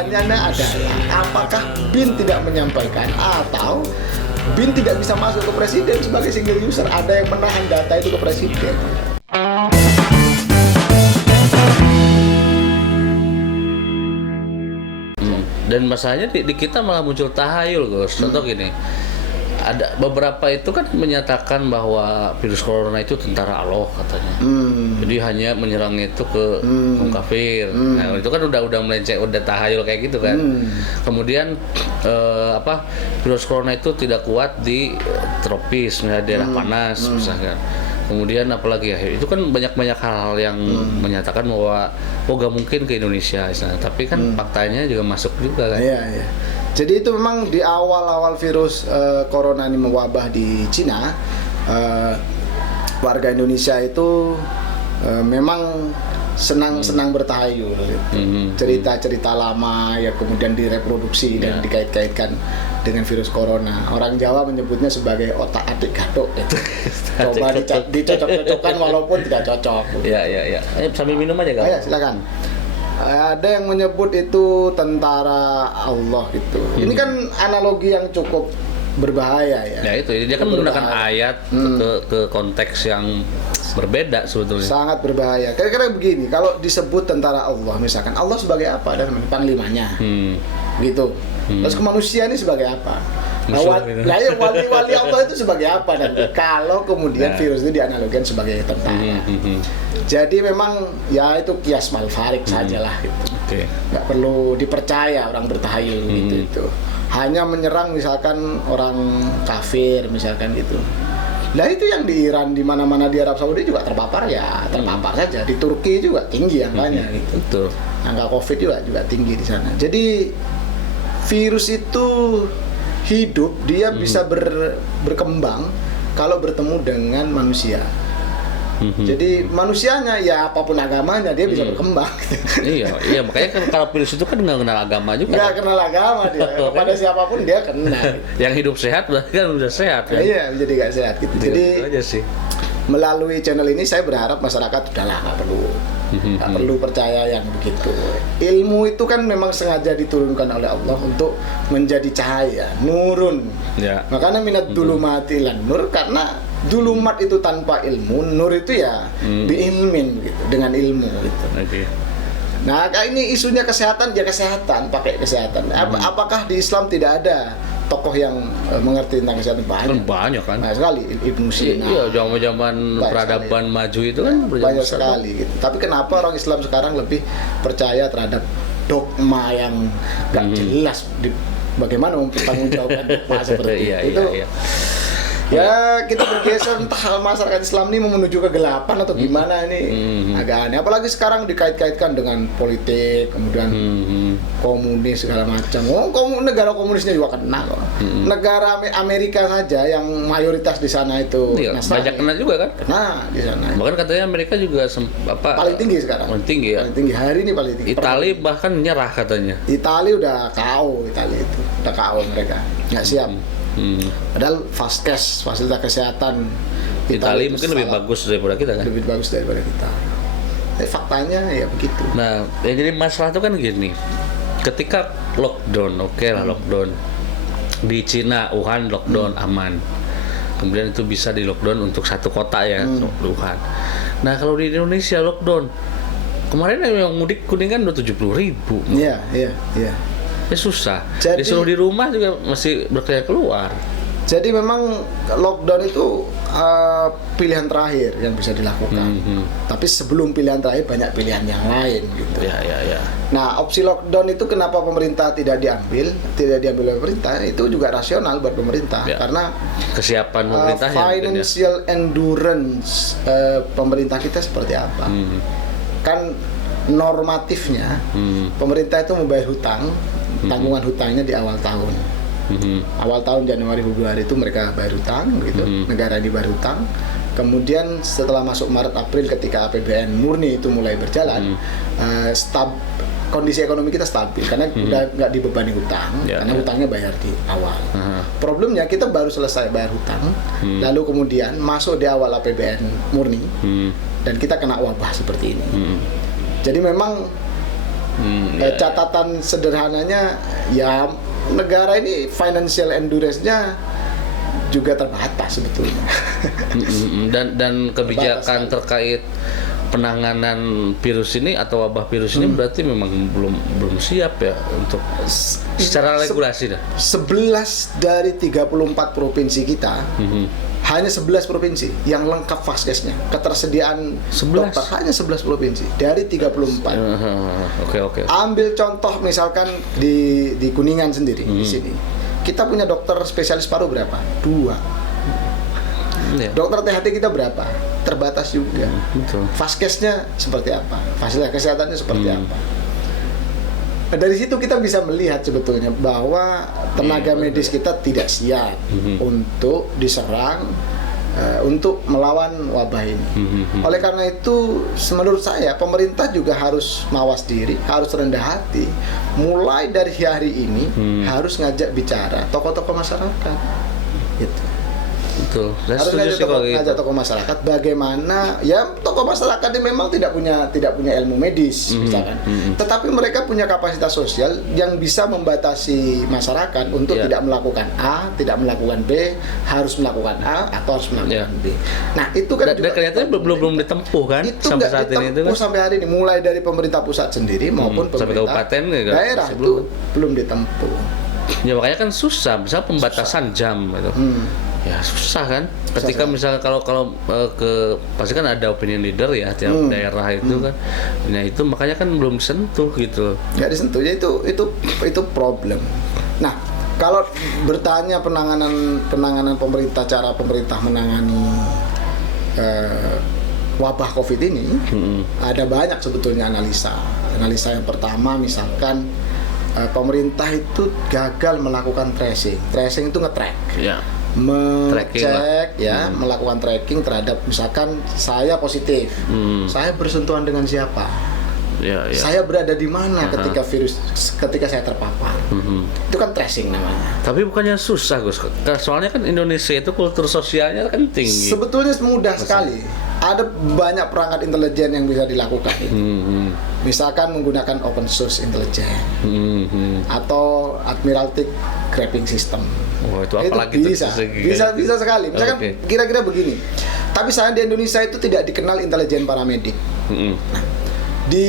pertanyaannya adalah apakah BIN tidak menyampaikan atau BIN tidak bisa masuk ke presiden sebagai single user, ada yang menahan data itu ke presiden. Dan masalahnya di kita malah muncul tahayul, Gus. Contoh gini, ada beberapa itu kan menyatakan bahwa virus corona itu tentara Allah katanya. Jadi hanya menyerang itu ke kaum kafir. Nah, itu kan udah melenceng, udah tahayul kayak gitu kan. Kemudian virus corona itu tidak kuat di tropis, misalnya daerah panas misalkan. Kemudian apalagi ya, itu kan banyak hal-hal yang menyatakan bahwa gak mungkin ke Indonesia misalnya. Tapi kan faktanya juga masuk juga kan. Iya. Jadi itu memang di awal-awal virus corona ini mewabah di Cina, warga Indonesia itu memang senang bertahayul gitu. Cerita-cerita lama ya kemudian direproduksi dan dikait-kaitkan dengan virus corona. Orang Jawa menyebutnya sebagai otak-atik gathuk gitu. Coba dicocok-cocokkan walaupun tidak cocok. Iya. Sambil minum aja kan? Ayo silakan. Ada yang menyebut itu tentara Allah gitu. Ini kan analogi yang cukup berbahaya ya. Ya itu, dia kan menggunakan ayat ke konteks yang berbeda sebetulnya. Sangat berbahaya. Kira-kira begini, kalau disebut tentara Allah, misalkan Allah sebagai apa dan panglimanya, gitu. Terus ke manusia ini sebagai apa? Wali Allah itu sebagai apa dan kalau kemudian virus itu dianalogikan sebagai tentara. Jadi memang ya itu kias malfarik sajalah gitu. Nggak perlu dipercaya orang bertahayul gitu itu. Hanya menyerang misalkan orang kafir misalkan gitu. Nah itu yang di Iran, di mana-mana di Arab Saudi juga terpapar saja. Di Turki juga tinggi angkanya gitu. Betul. Angka COVID juga tinggi di sana. Jadi virus itu hidup, dia bisa berkembang kalau bertemu dengan manusia. Jadi manusianya ya apapun agamanya dia bisa berkembang. Iya makanya kan kalau virus itu kan nggak kenal agama juga. Nggak kenal agama dia. Kepada siapapun dia kena. Yang hidup sehat berarti kan udah sehat kan. Iya, menjadi nggak sehat gitu. Jadi itu aja sih. Melalui channel ini saya berharap masyarakat udahlah nggak perlu percaya yang begitu. Ilmu itu kan memang sengaja diturunkan oleh Allah untuk menjadi cahaya, nurun. Ya. Makanya minat dulumati ilan nur, karena dulumat itu tanpa ilmu, nur itu ya biilmin gitu, dengan ilmu gitu. Nah, ini isunya kesehatan, ya kesehatan, pakai kesehatan. Apakah di Islam tidak ada tokoh yang mengerti tentang kesehatan? Banyak kan. Banyak sekali, Ibnu Sina. Iya, zaman peradaban maju itu kan banyak sekali gitu. Tapi kenapa orang Islam sekarang lebih percaya terhadap dogma yang gak jelas bagaimana mempertanggungjawabkan dogma seperti itu. Iya. Ya kita bergeser entah masyarakat Islam ini mau menuju kegelapan atau gimana ini agak aneh. Apalagi sekarang dikait-kaitkan dengan politik, kemudian komunis segala macam. Negara komunisnya juga kena kok. Negara Amerika saja yang mayoritas di sana itu banyak kena juga kan? Kena di sana. Bahkan katanya Amerika juga paling tinggi sekarang. Paling tinggi ya. Paling tinggi hari ini paling tinggi. Italia bahkan nyerah katanya. Italia udah KO, udah KO mereka. Nggak siap. Padahal Vaskes, fasilitas kesehatan Italia mungkin lebih bagus daripada kita kan? Lebih bagus daripada kita. Faktanya ya begitu. Nah, ya jadi masalah itu kan gini. Ketika lockdown, lockdown di Cina, Wuhan lockdown aman. Kemudian itu bisa di lockdown untuk satu kota ya, Wuhan. Nah, kalau di Indonesia lockdown kemarin yang mudik Kuningan udah 70.000. Iya. Ya susah. Disuruh di rumah juga masih berkeliaran keluar. Jadi memang lockdown itu pilihan terakhir yang bisa dilakukan. Tapi sebelum pilihan terakhir banyak pilihan yang lain gitu. Ya. Nah, opsi lockdown itu kenapa pemerintah tidak diambil oleh pemerintah, itu juga rasional buat pemerintah karena kesiapan pemerintah financial endurance pemerintah kita seperti apa. Kan normatifnya pemerintah itu membayar hutang, tanggungan hutangnya di awal tahun. Awal tahun Januari Februari itu mereka bayar hutang gitu, negara ini bayar hutang. Kemudian setelah masuk Maret April ketika APBN murni itu mulai berjalan, kondisi ekonomi kita stabil karena udah nggak dibebani hutang, karena hutangnya bayar di awal. Problemnya kita baru selesai bayar hutang, lalu kemudian masuk di awal APBN murni, dan kita kena wabah seperti ini. Jadi memang Catatan sederhananya ya negara ini financial endurance-nya juga terbatas sebetulnya. Dan kebijakan terkait penanganan virus ini atau wabah virus ini berarti memang belum siap ya untuk secara regulasi dah. 11 dari 34 provinsi kita hanya 11 provinsi yang lengkap vaskesnya. Ketersediaan 11? dokter hanya 11 provinsi dari 34. Oke. Ambil contoh misalkan di Kuningan sendiri di sini. Kita punya dokter spesialis paru berapa? 2. Dokter THT kita berapa? Terbatas juga. Betul. Vaskesnya seperti apa? Fasilitas kesehatannya seperti apa? Nah, dari situ kita bisa melihat sebetulnya bahwa tenaga medis kita tidak siap untuk diserang, untuk melawan wabah ini. Oleh karena itu, menurut saya pemerintah juga harus mawas diri, harus rendah hati. Mulai dari hari ini harus ngajak bicara tokoh-tokoh masyarakat. Gitu. Betul. Harus ngajak tokoh masyarakat bagaimana ya tokoh masyarakat ini memang tidak punya ilmu medis misalkan. Tetapi mereka punya kapasitas sosial yang bisa membatasi masyarakat untuk tidak melakukan A, tidak melakukan B, harus melakukan A atau harus melakukan B. Nah, itu kan juga kelihatannya belum ditempuh kan itu sampai saat ini itu kan. Sampai hari ini mulai dari pemerintah pusat sendiri maupun pemerintah kabupaten daerah itu belum ditempuh. Ya makanya kan susah, misalnya pembatasan jam gitu. Ya susah kan ketika misalnya kalau pasti kan ada opinion leader ya tiap daerah itu kan. Nah itu makanya kan belum disentuh gitu. Nggak disentuh ya itu problem. Nah kalau bertanya penanganan pemerintah, cara pemerintah menangani wabah COVID ini, ada banyak sebetulnya analisa yang pertama misalkan pemerintah itu gagal melakukan tracing itu nge-track mengecek ya, melakukan tracking terhadap misalkan saya positif, saya bersentuhan dengan siapa, saya berada di mana ketika saya terpapar, itu kan tracing namanya. Tapi bukannya susah Gus, soalnya kan Indonesia itu kultur sosialnya kan tinggi. Sebetulnya mudah sekali, ada banyak perangkat intelijen yang bisa dilakukan itu. Misalkan menggunakan open source intelligence atau Admiralty Graphing System. Itu apalagi bisa sekali. Misalkan kira-kira begini. Tapi saya di Indonesia itu tidak dikenal intelijen paramedik. Nah, di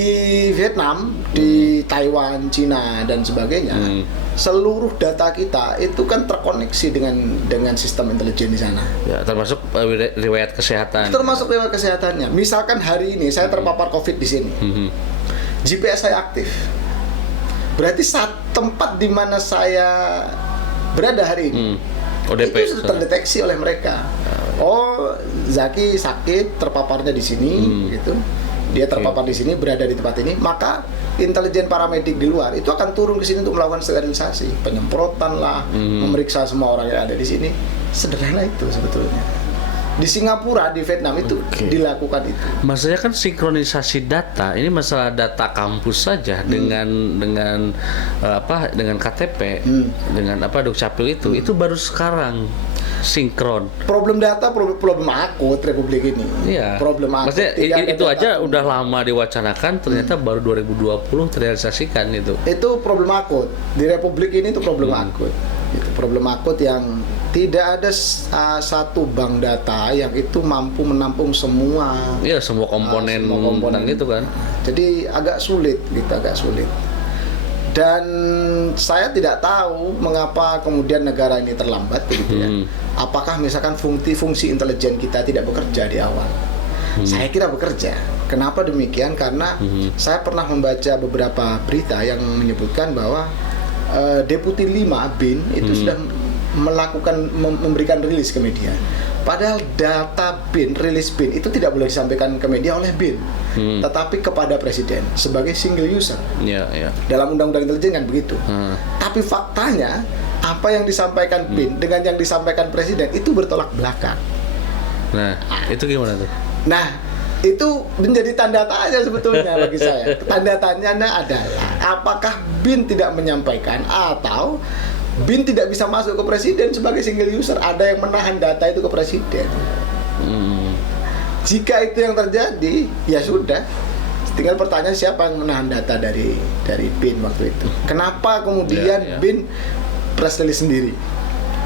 Vietnam, di Taiwan, Cina dan sebagainya, seluruh data kita itu kan terkoneksi dengan sistem intelijen di sana. Ya, termasuk riwayat kesehatan. Termasuk riwayat kesehatannya. Misalkan hari ini saya terpapar COVID di sini. GPS saya aktif. Berarti tempat di mana saya berada hari ini ODP, itu sudah terdeteksi oleh mereka. Oh, Zaki sakit, terpaparnya di sini, gitu. Dia terpapar di sini, berada di tempat ini, maka intelijen paramedik di luar itu akan turun ke sini untuk melakukan sterilisasi, penyemprotan lah, memeriksa semua orang yang ada di sini. Sederhana itu sebetulnya. Di Singapura, di Vietnam itu dilakukan itu. Maksudnya kan sinkronisasi data, ini masalah data kampus saja dengan KTP, dengan Dukcapil itu baru sekarang sinkron. Problem data problem akut Republik ini. Iya. Problem akut. Maksudnya itu aja udah lama diwacanakan, ternyata baru 2020 terrealisasikan itu. Itu problem akut di Republik ini, itu problem akut. Itu problem akut yang tidak ada satu bank data yang itu mampu menampung semua. Iya, semua komponen gitu kan. Jadi agak sulit. Dan saya tidak tahu mengapa kemudian negara ini terlambat begitu ya. Apakah misalkan fungsi intelijen kita tidak bekerja di awal? Saya kira bekerja. Kenapa demikian? Karena saya pernah membaca beberapa berita yang menyebutkan bahwa Deputi 5 BIN itu sudah memberikan rilis ke media. Padahal data BIN, rilis BIN itu tidak boleh disampaikan ke media oleh BIN, tetapi kepada Presiden sebagai single user. Dalam Undang-Undang Intelijen kan begitu. Tapi faktanya apa yang disampaikan BIN dengan yang disampaikan Presiden itu bertolak belakang. Nah, itu gimana tuh? Nah, itu menjadi tanda tanya sebetulnya bagi saya. Tanda tanyanya adalah apakah BIN tidak menyampaikan atau BIN tidak bisa masuk ke Presiden sebagai single user, ada yang menahan data itu ke Presiden. Jika itu yang terjadi, ya sudah, Tinggal pertanyaan siapa yang menahan data dari BIN waktu itu. Kenapa kemudian BIN press release sendiri?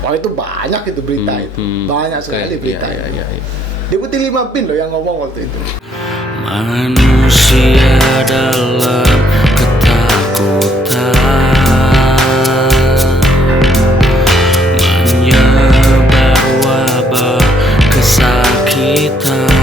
Wah itu banyak itu berita itu. Banyak sekali berita itu. Deputi 5 BIN loh yang ngomong waktu itu. Manusia dalam ketakutan menyebar wabah kesakitan.